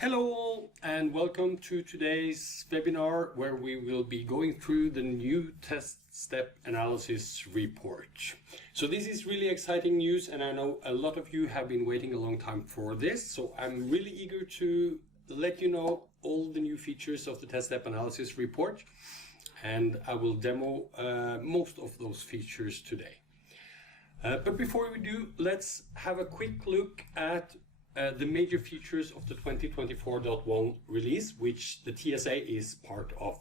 Hello all and welcome to today's webinar where we will be going through the new test step analysis report. So this is really exciting news and I know a lot of you have been waiting a long time for this. So I'm really eager to let you know all the new features of the test step analysis report, and I will demo most of those features today. But before we do, let's have a quick look at the major features of the 2024.1 release, which the TSA is part of.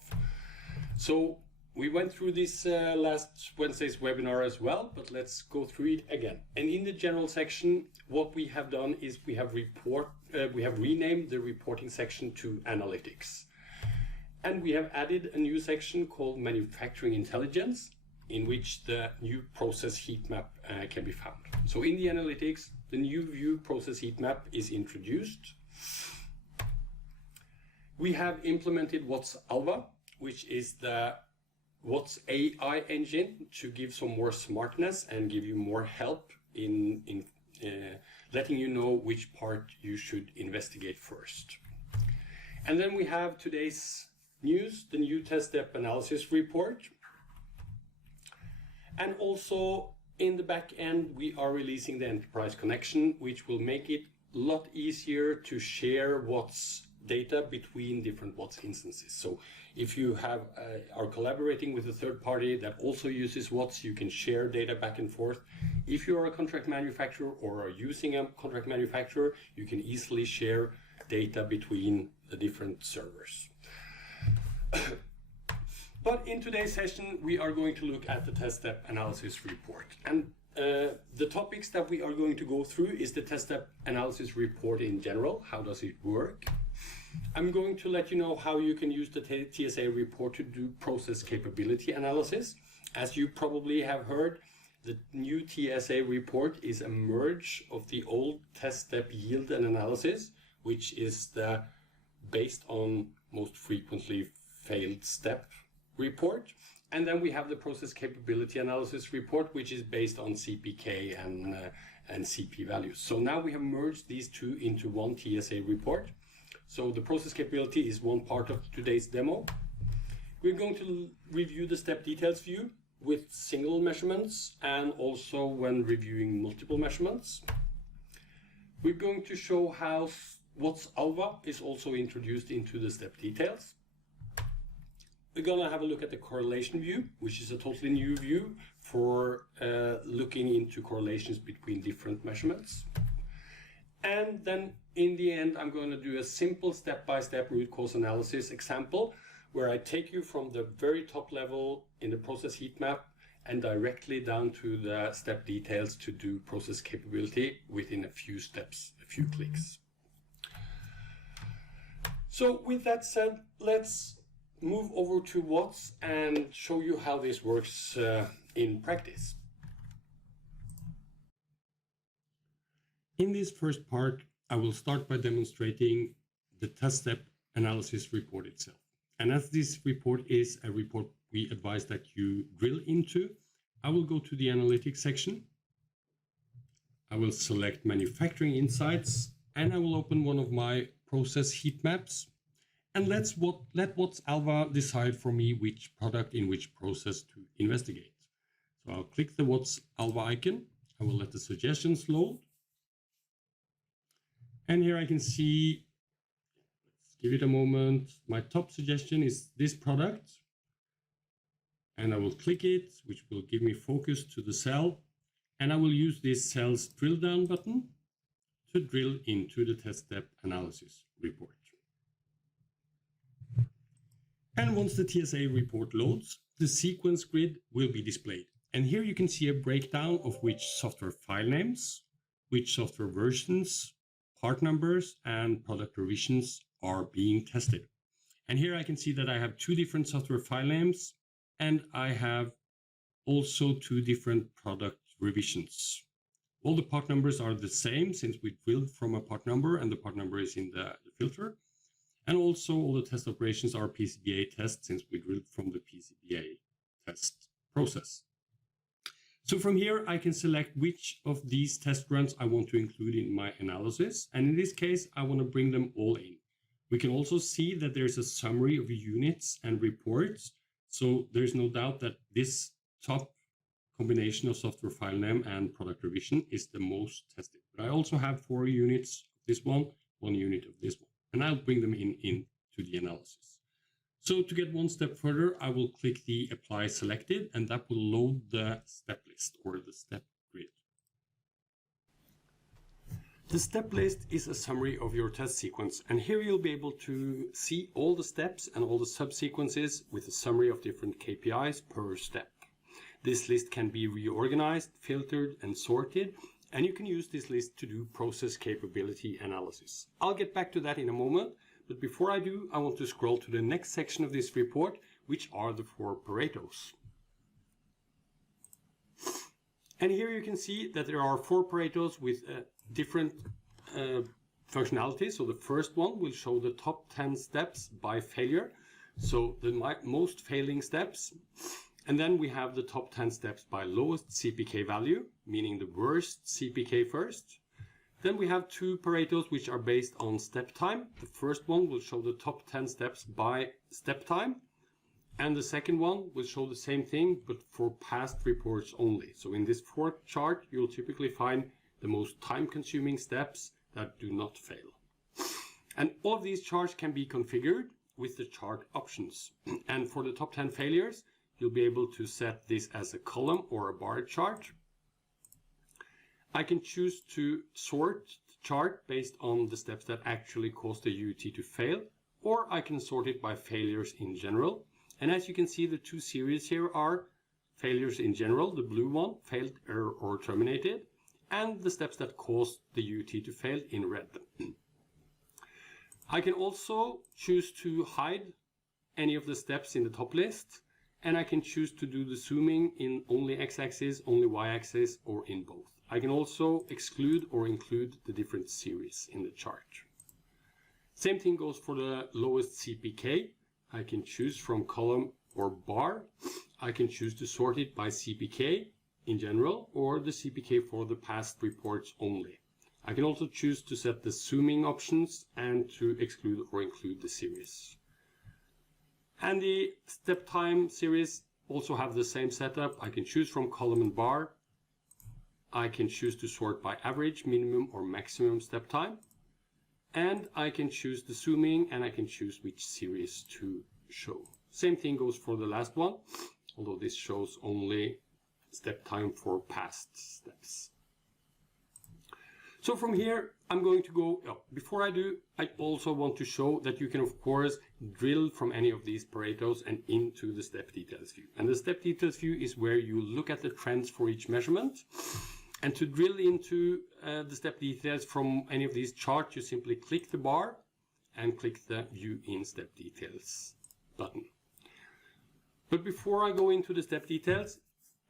So we went through this last Wednesday's webinar as well, but let's go through it again. And in the general section, what we have done is we have renamed the reporting section to analytics. And we have added a new section called manufacturing intelligence, in which the new process heat map can be found. So in the analytics, the new view process heat map is introduced. We have implemented WATS Alva, which is the WATS AI engine to give some more smartness and give you more help in letting you know which part you should investigate first. And then we have today's news, the new test step analysis report. And also in the back end, we are releasing the enterprise connection, which will make it a lot easier to share WATS data between different WATS instances. So if you are collaborating with a third party that also uses WATS, you can share data back and forth. If you are a contract manufacturer or are using a contract manufacturer, you can easily share data between the different servers. But in today's session, we are going to look at the test step analysis report. And the topics that we are going to go through is the test step analysis report in general. How does it work? I'm going to let you know how you can use the TSA report to do process capability analysis. As you probably have heard, the new TSA report is a merge of the old test step yield and analysis, which is based on most frequently failed step report. And then we have the process capability analysis report, which is based on CPK and CP values. So now we have merged these two into one TSA report. So the process capability is one part of today's demo. We're going to review the step details view with single measurements and also when reviewing multiple measurements. We're going to show how WATS Alva is also introduced into the step details. We're going to have a look at the correlation view, which is a totally new view for looking into correlations between different measurements. And then in the end, I'm going to do a simple step-by-step root cause analysis example where I take you from the very top level in the process heat map and directly down to the step details to do process capability within a few steps, a few clicks. So with that said, let's move over to WATS and show you how this works in practice. In this first part, I will start by demonstrating the test step analysis report itself. And as this report is a report we advise that you drill into, I will go to the analytics section. I will select manufacturing insights and I will open one of my process heat maps. And let WATS Alva decide for me which product in which process to investigate. So I'll click the WATS Alva icon. I will let the suggestions load. And here I can see, let's give it a moment. My top suggestion is this product. And I will click it, which will give me focus to the cell. And I will use this cell's drill down button to drill into the test step analysis report. And once the TSA report loads, the sequence grid will be displayed. And here you can see a breakdown of which software file names, which software versions, part numbers, and product revisions are being tested. And here I can see that I have two different software file names, and I have also two different product revisions. All the part numbers are the same since we drilled from a part number and the part number is in the filter. And also all the test operations are PCBA tests since we drilled from the PCBA test process. So from here, I can select which of these test runs I want to include in my analysis. And in this case, I want to bring them all in. We can also see that there's a summary of units and reports. So there's no doubt that this top combination of software file name and product revision is the most tested. But I also have 4 units of this one unit of this one, and I'll bring them into the analysis. So to get one step further, I will click the apply selected, and that will load the step list or the step grid. The step list is a summary of your test sequence, and here you'll be able to see all the steps and all the subsequences with a summary of different KPIs per step. This list can be reorganized, filtered, and sorted, and you can use this list to do process capability analysis. I'll get back to that in a moment, but before I do, I want to scroll to the next section of this report, which are the 4 Paretos. And here you can see that there are 4 Paretos with different functionalities. So the first one will show the top 10 steps by failure, so the most failing steps. And then we have the top 10 steps by lowest CPK value, meaning the worst CPK first. Then we have 2 Paretos which are based on step time. The first one will show the top 10 steps by step time. And the second one will show the same thing, but for past reports only. So in this 4th chart, you'll typically find the most time-consuming steps that do not fail. And all of these charts can be configured with the chart options. And for the top 10 failures, you'll be able to set this as a column or a bar chart. I can choose to sort the chart based on the steps that actually cause the UT to fail, or I can sort it by failures in general. And as you can see, the 2 series here are failures in general, the blue one, failed, error, or terminated, and the steps that caused the UT to fail in red. I can also choose to hide any of the steps in the top list, and I can choose to do the zooming in only x-axis, only y-axis, or in both. I can also exclude or include the different series in the chart. Same thing goes for the lowest CPK. I can choose from column or bar. I can choose to sort it by CPK in general, or the CPK for the past reports only. I can also choose to set the zooming options and to exclude or include the series. And the step time series also have the same setup. I can choose from column and bar. I can choose to sort by average, minimum, or maximum step time. And I can choose the zooming, and I can choose which series to show. Same thing goes for the last one, although this shows only step time for past steps. So from here, I'm going to go, before I do, I also want to show that you can, of course, drill from any of these Paretos and into the step details view. And the step details view is where you look at the trends for each measurement. And to drill into the step details from any of these charts, you simply click the bar and click the View in Step Details button. But before I go into the step details,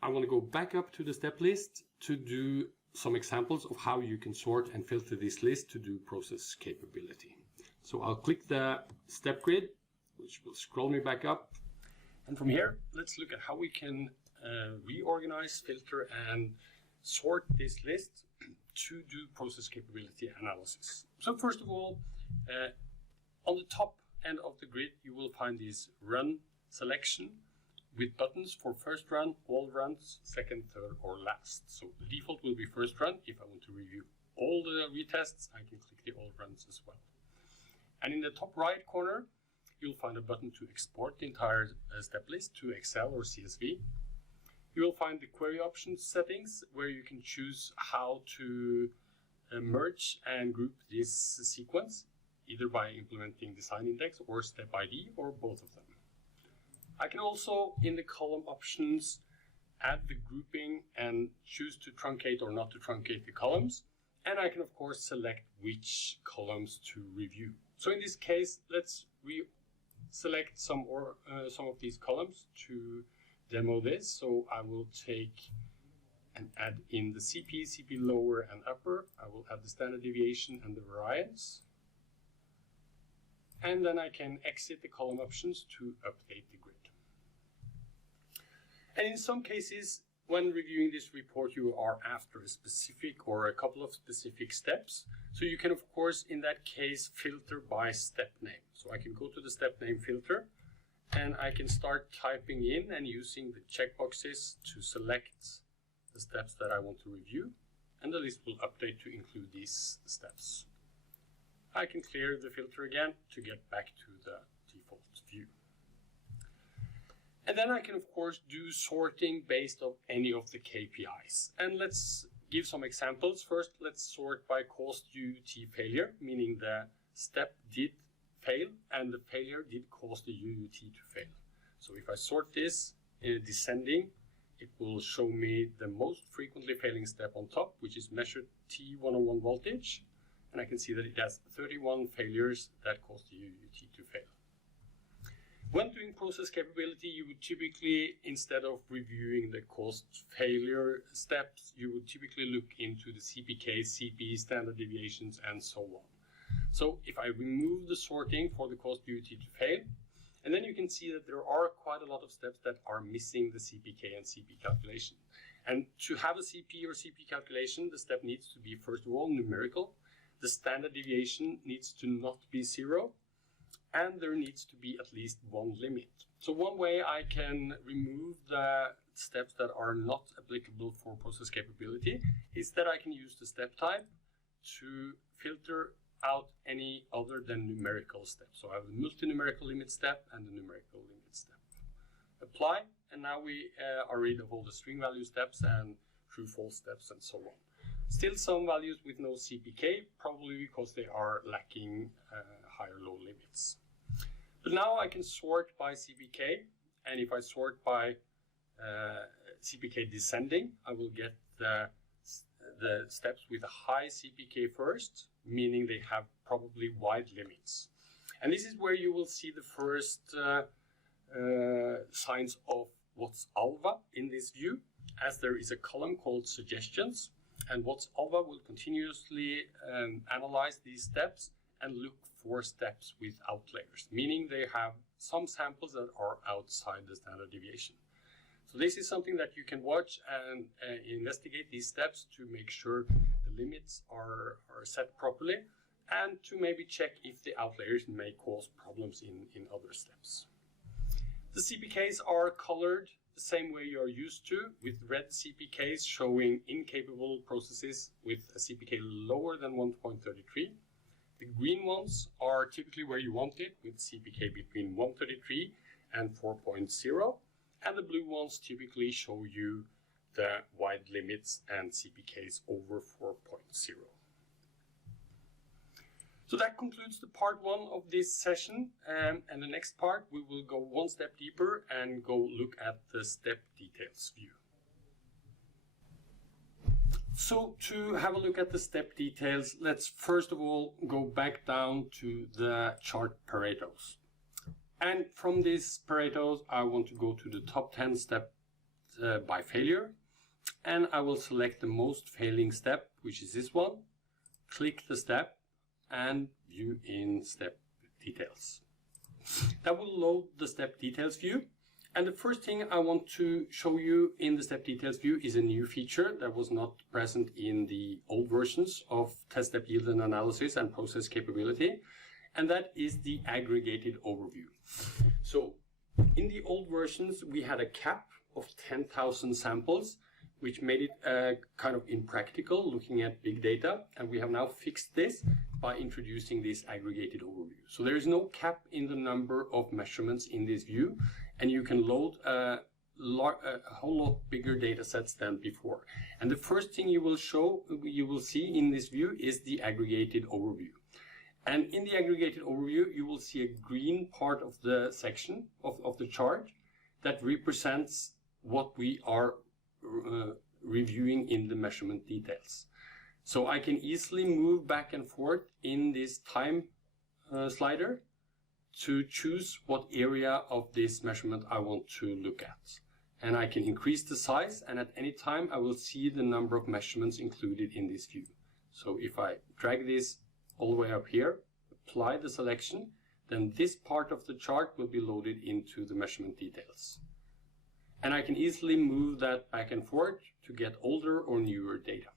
I want to go back up to the step list to do some examples of how you can sort and filter this list to do process capability. So I'll click the step grid, which will scroll me back up. And from here, let's look at how we can reorganize, filter, and sort this list to do process capability analysis. So first of all, on the top end of the grid, you will find this run selection with buttons for first run, all runs, second, third, or last. So the default will be first run. If I want to review all the retests, I can click the all runs as well. And in the top right corner, you'll find a button to export the entire step list to Excel or CSV. You will find the query options settings, where you can choose how to merge and group this sequence, either by implementing design index or step ID, or both of them. I can also, in the column options, add the grouping and choose to truncate or not to truncate the columns. And I can, of course, select which columns to review. So in this case, let's select some of these columns to demo this. So I will take and add in the CP, CP lower and upper. I will add the standard deviation and the variance. And then I can exit the column options to update the grid. And in some cases, when reviewing this report, you are after a specific or a couple of specific steps. So you can, of course, in that case, filter by step name. So I can go to the step name filter, and I can start typing in and using the checkboxes to select the steps that I want to review, and the list will update to include these steps. I can clear the filter again to get back to the default view. And then I can, of course, do sorting based on any of the KPIs. And let's give some examples. First, let's sort by caused UUT failure, meaning the step did fail and the failure did cause the UUT to fail. So if I sort this in descending, it will show me the most frequently failing step on top, which is measured T101 voltage. And I can see that it has 31 failures that caused the UUT to fail. When doing process capability, you would typically, instead of reviewing the caused failure steps, you would typically look into the CPK, CP, standard deviations, and so on. So if I remove the sorting for the caused UUT to fail, and then you can see that there are quite a lot of steps that are missing the CPK and CP calculation. And to have a CP or CP calculation, the step needs to be, first of all, numerical. The standard deviation needs to not be 0. And there needs to be at least one limit. So one way I can remove the steps that are not applicable for process capability is that I can use the step type to filter out any other than numerical steps. So I have the multi-numerical limit step and the numerical limit step. Apply, and now we are rid of all the string value steps and true-false steps and so on. Still some values with no CPK, probably because they are lacking higher-low limits. But now I can sort by CPK, and if I sort by CPK descending, I will get the steps with a high CPK first, meaning they have probably wide limits. And this is where you will see the first signs of WATS alpha in this view, as there is a column called suggestions, and WATS alpha will continuously analyze these steps and look for steps with outliers, meaning they have some samples that are outside the standard deviation. So this is something that you can watch and investigate these steps to make sure the limits are set properly, and to maybe check if the outliers may cause problems in other steps. The CPKs are colored the same way you are used to, with red CPKs showing incapable processes with a CPK lower than 1.33. The green ones are typically where you want it, with CPK between 1.33 and 4.0, and the blue ones typically show you the wide limits and CPKs over 4.0. So that concludes the part 1 of this session, and the next part we will go one step deeper and go look at the step details view. So to have a look at the step details, let's first of all go back down to the chart Paretos. And from these Paretos, I want to go to the top 10 steps by failure, and I will select the most failing step, which is this one, click the step, and view in step details. That will load the step details view. And the first thing I want to show you in the step details view is a new feature that was not present in the old versions of test step yield and analysis and process capability, and that is the aggregated overview. So in the old versions we had a cap of 10,000 samples, which made it kind of impractical looking at big data, and we have now fixed this by introducing this aggregated overview. So there is no cap in the number of measurements in this view, and you can load a whole lot bigger data sets than before. And the first thing you will see in this view is the aggregated overview. And in the aggregated overview, you will see a green part of the section of the chart that represents what we are reviewing in the measurement details. So I can easily move back and forth in this time slider to choose what area of this measurement I want to look at. And I can increase the size, and at any time I will see the number of measurements included in this view. So if I drag this all the way up here, apply the selection, then this part of the chart will be loaded into the measurement details. And I can easily move that back and forth to get older or newer data.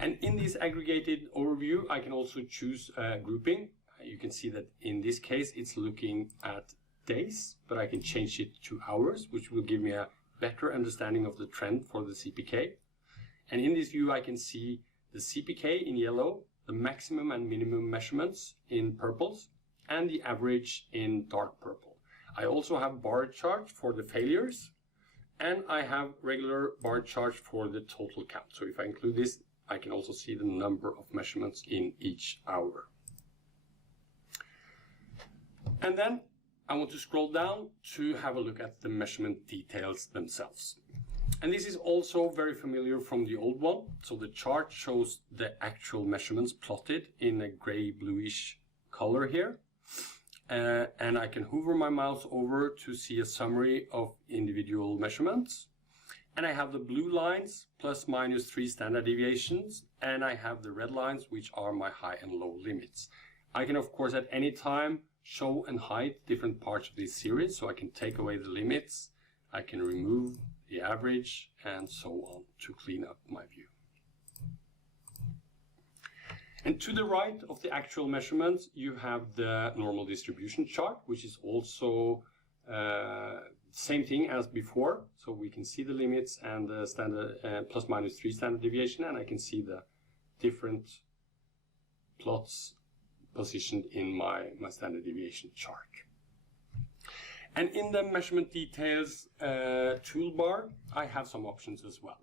And in this aggregated overview, I can also choose grouping. You can see that in this case, it's looking at days, but I can change it to hours, which will give me a better understanding of the trend for the CPK. And in this view, I can see the CPK in yellow, the maximum and minimum measurements in purples, and the average in dark purple. I also have bar chart for the failures, and I have regular bar chart for the total count. So if I include this, I can also see the number of measurements in each hour. And then I want to scroll down to have a look at the measurement details themselves. And this is also very familiar from the old one. So the chart shows the actual measurements plotted in a gray bluish color here. And I can hover my mouse over to see a summary of individual measurements. And I have the blue lines plus minus 3 standard deviations, and I have the red lines, which are my high and low limits. I can, of course, at any time show and hide different parts of this series, so I can take away the limits, I can remove the average, and so on to clean up my view. And to the right of the actual measurements, you have the normal distribution chart, which is also same thing as before. So we can see the limits and the standard plus minus 3 standard deviation, and I can see the different plots positioned in my standard deviation chart. And in the measurement details toolbar, I have some options as well.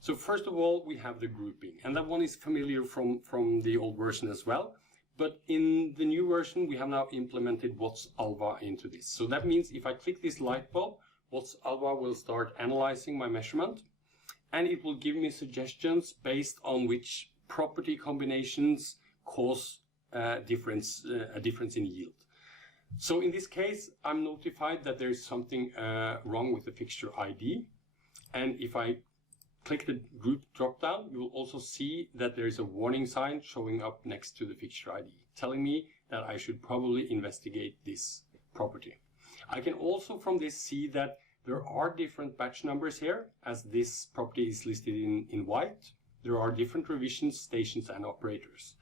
So first of all, we have the grouping, and that one is familiar from the old version as well. But in the new version, we have now implemented WATS Alva into this. So that means if I click this light bulb, WATS Alva will start analyzing my measurement, and it will give me suggestions based on which property combinations cause a difference in yield. So in this case, I'm notified that there is something wrong with the fixture ID. And if I click the group drop-down, you will also see that there is a warning sign showing up next to the fixture ID, telling me that I should probably investigate this property. I can also from this see that there are different batch numbers here, as this property is listed in white. There are different revisions, stations, and operators.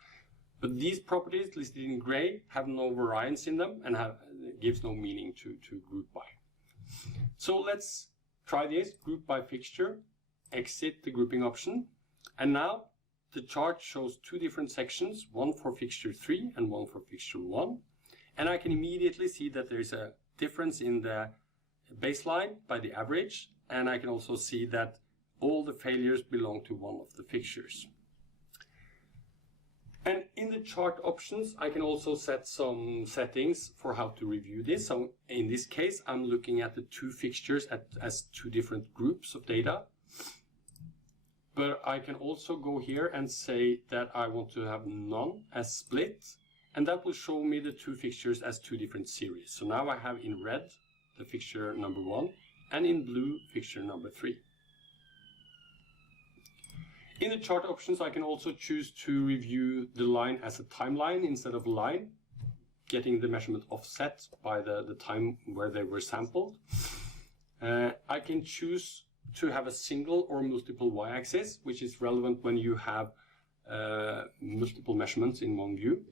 But these properties listed in gray have no variance in them and gives no meaning to group by. So let's try this, group by fixture, exit the grouping option, and now the chart shows two different sections, one for fixture 3 and one for fixture 1. And I can immediately see that there is a difference in the baseline by the average, and I can also see that all the failures belong to one of the fixtures. And in the chart options, I can also set some settings for how to review this. So in this case, I'm looking at the two fixtures as two different groups of data. But I can also go here and say that I want to have none as split, and that will show me the two fixtures as two different series. So now I have in red the fixture number 1 and in blue fixture number 3. In the chart options, I can also choose to review the line as a timeline instead of a line, getting the measurement offset by the time where they were sampled. I can choose to have a single or multiple y-axis, which is relevant when you have multiple measurements in one view.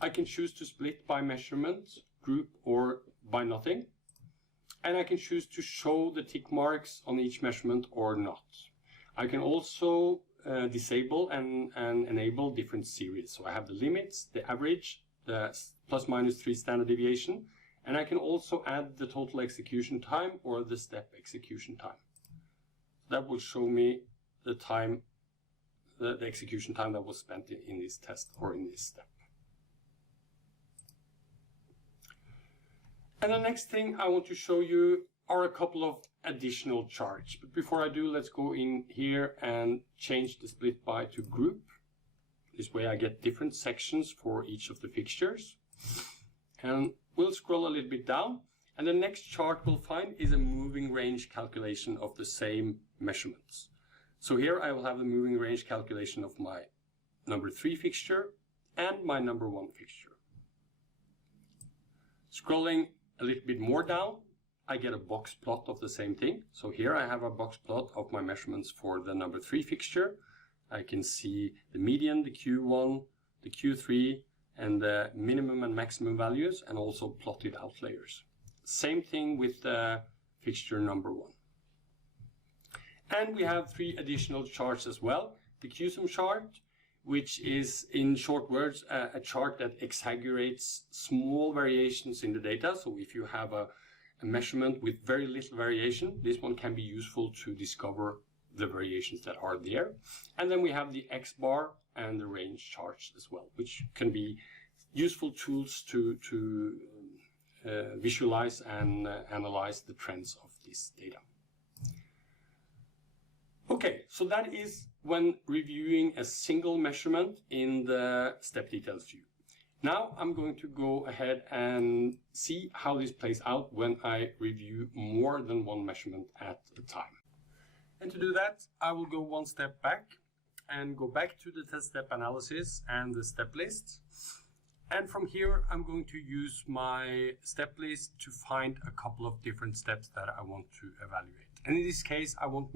I can choose to split by measurement, group, or by nothing. And I can choose to show the tick marks on each measurement or not. I can also disable and enable different series. So I have the limits, the average, the plus minus 3 standard deviation, and I can also add the total execution time or the step execution time. That will show me the time, the execution time that was spent in this test or in this step. And the next thing I want to show you are a couple of additional charts. But before I do, let's go in here and change the split by to group. This way I get different sections for each of the fixtures. And we'll scroll a little bit down. And the next chart we'll find is a moving range calculation of the same measurements. So here I will have the moving range calculation of my number 3 fixture and my number 1 fixture. Scrolling a little bit more down, I get a box plot of the same thing. So here I have a box plot of my measurements for the number 3 fixture I can see the median, the Q1, the Q3, and the minimum and maximum values, and also plotted outliers. Same thing with the fixture number 1. And we have 3 additional charts as well. The QSUM chart, which is in short words a chart that exaggerates small variations in the data. So if you have a measurement with very little variation, this one can be useful to discover the variations that are there. And then we have the X bar and the range charts as well, which can be useful tools to visualize and analyze the trends of this data. Okay, so that is when reviewing a single measurement in the step details view. Now I'm going to go ahead and see how this plays out when I review more than one measurement at a time. And to do that, I will go one step back and go back to the test step analysis and the step list. And from here, I'm going to use my step list to find a couple of different steps that I want to evaluate. And in this case, I won't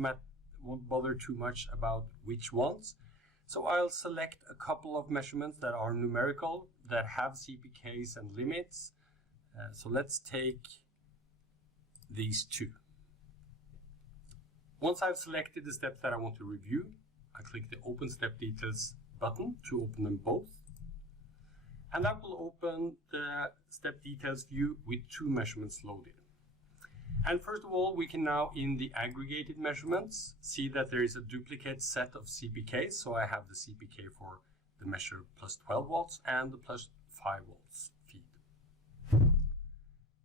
bother too much about which ones. So I'll select a couple of measurements that are numerical, that have CPKs and limits. So let's take these 2. Once I've selected the steps that I want to review, I click the Open Step Details button to open them both. And that will open the Step Details view with 2 measurements loaded. And first of all, we can now, in the aggregated measurements, see that there is a duplicate set of CPKs. So I have the CPK for the measure plus 12 volts and the plus 5 volts feed.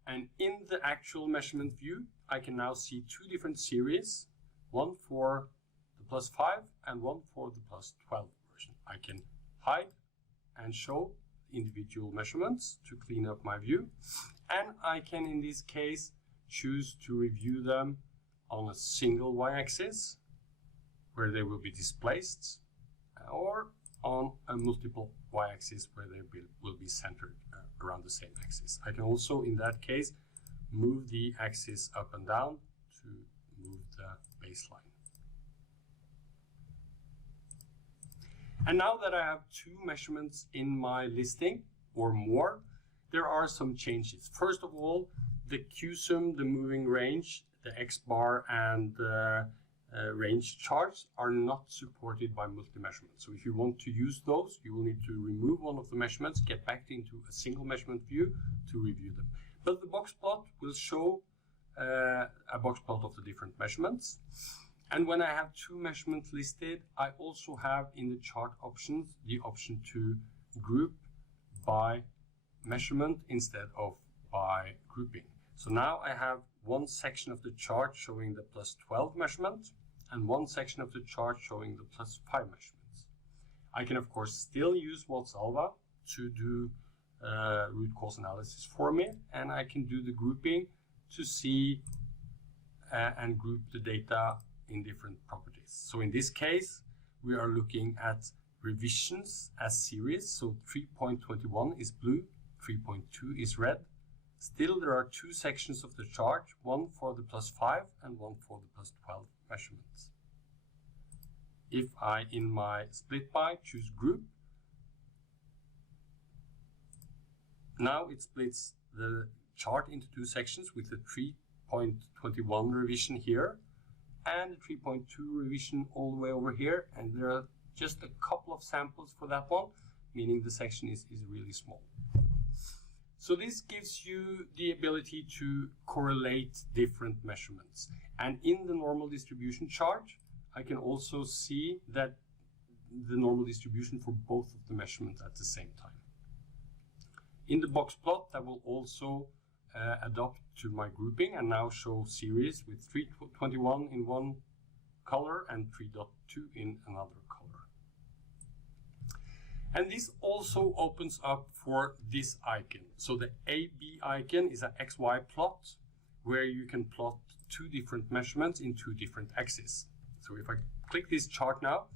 And in the actual measurement view, I can now see 2 different series, one for the plus 5 and one for the plus 12 version. I can hide and show individual measurements to clean up my view. And I can, in this case, choose to review them on a single y-axis where they will be displaced, or on a multiple y-axis where they will be centered around the same axis. I can also, in that case, move the axis up and down to move the baseline. And now that I have 2 measurements in my listing or more, there are some changes. First of all, the QSUM, the moving range, the X bar, and the range charts are not supported by multi-measurement. So if you want to use those, you will need to remove one of the measurements, get back into a single measurement view to review them. But the box plot will show a box plot of the different measurements. And when I have 2 measurements listed, I also have in the chart options the option to group by measurement instead of by grouping. So now I have one section of the chart showing the plus 12 measurement and one section of the chart showing the plus 5 measurements. I can of course still use WATS to do root cause analysis for me, and I can do the grouping to see and group the data in different properties. So in this case, we are looking at revisions as series. So 3.21 is blue, 3.2 is red. Still, there are 2 sections of the chart, one for the plus 5 and one for the plus 12 measurements. If I, in my split by, choose group, now it splits the chart into 2 sections with the 3.21 revision here and the 3.2 revision all the way over here, and there are just a couple of samples for that one, meaning the section is really small. So this gives you the ability to correlate different measurements. And in the normal distribution chart, I can also see that the normal distribution for both of the measurements at the same time. In the box plot, that will also adapt to my grouping and now show series with 3.21 in one color and 3.2 in another color. And this also opens up for this icon. So the AB icon is an XY plot where you can plot 2 different measurements in 2 different axes. So if I click this chart now,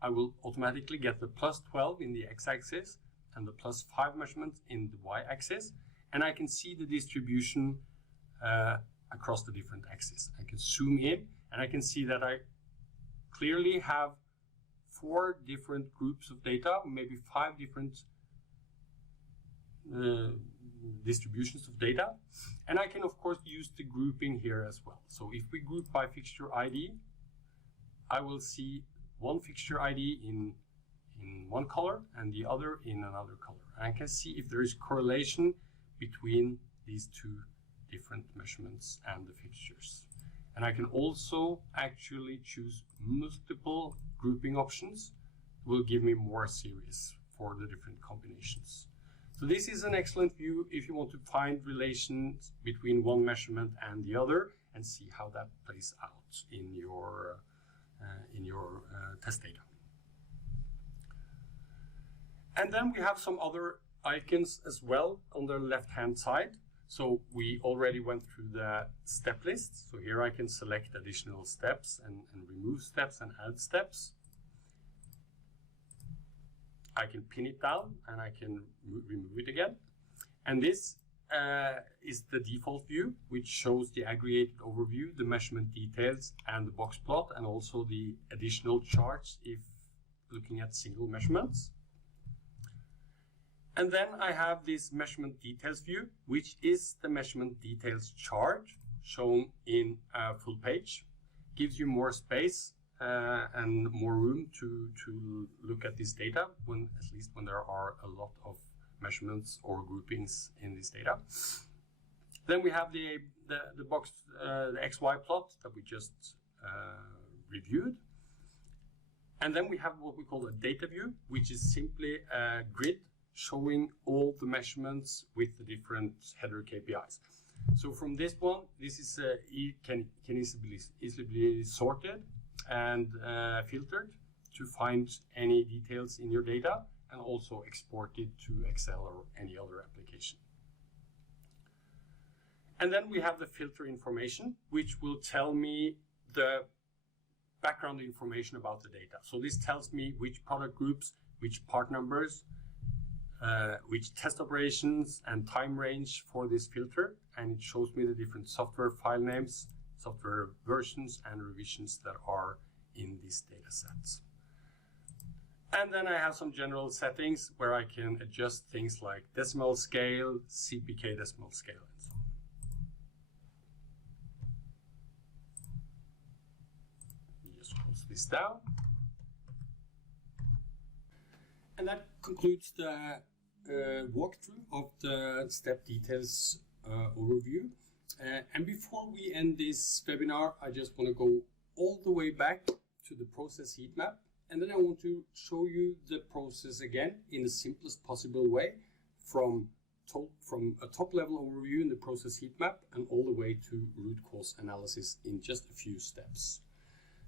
I will automatically get the plus 12 in the x-axis and the plus 5 measurements in the y-axis. And I can see the distribution across the different axes. I can zoom in and I can see that I clearly have 4 different groups of data, maybe 5 different distributions of data. And I can of course use the grouping here as well. So if we group by fixture ID, I will see one fixture ID in one color and the other in another color. And I can see if there is correlation between these 2 different measurements and the fixtures. And I can also actually choose multiple grouping options. It will give me more series for the different combinations. So this is an excellent view if you want to find relations between one measurement and the other and see how that plays out in your test data. And then we have some other icons as well on the left-hand side. So we already went through the step list. So here I can select additional steps and remove steps and add steps. I can pin it down and I can remove it again. And this is the default view, which shows the aggregated overview, the measurement details, and the box plot, and also the additional charts if looking at single measurements. And then I have this measurement details view, which is the measurement details chart shown in a full page. Gives you more space and more room to look at this data, at least when there are a lot of measurements or groupings in this data. Then we have the box, the XY plot that we just reviewed. And then we have what we call a data view, which is simply a grid showing all the measurements with the different header KPIs. So from this one, this is can easily be sorted and filtered to find any details in your data, and also exported to Excel or any other application. And then we have the filter information, which will tell me the background information about the data. So this tells me which product groups, which part numbers, which test operations and time range for this filter, and it shows me the different software file names, software versions, and revisions that are in these data sets. And then I have some general settings where I can adjust things like decimal scale, CPK decimal scale, and so on. Just close this down. And that concludes the walkthrough of the step details overview. And before we end this webinar, I just want to go all the way back to the process heat map. And then I want to show you the process again in the simplest possible way from a top level overview in the process heat map and all the way to root cause analysis in just a few steps.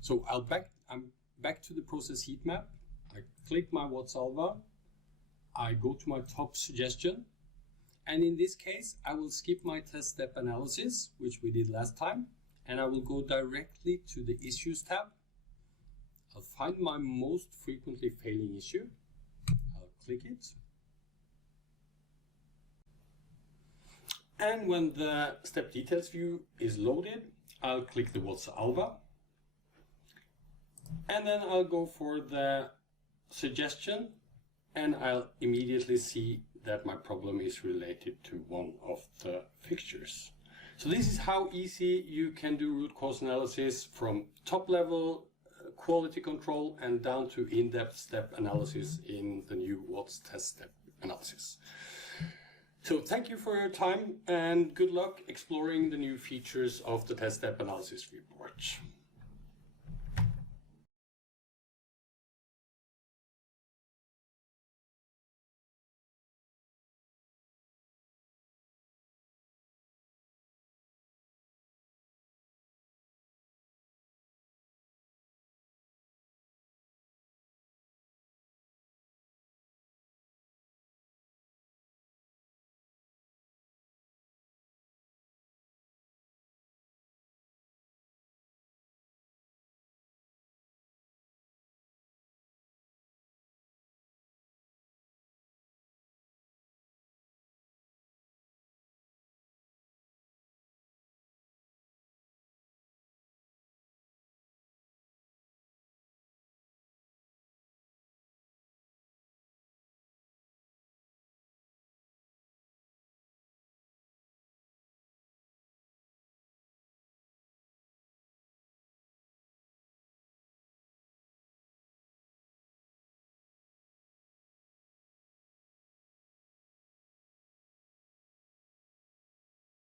So I'm back to the process heat map. I click my WATS Alva, I go to my top suggestion, and in this case I will skip my test step analysis, which we did last time, and I will go directly to the issues tab. I'll find my most frequently failing issue, I'll click it, and when the step details view is loaded, I'll click the WATS Alva, and then I'll go for the suggestion, and I'll immediately see that my problem is related to one of the fixtures. So this is how easy you can do root cause analysis from top level quality control and down to in-depth step analysis in the new WATS test step analysis. So thank you for your time and good luck exploring the new features of the test step analysis report.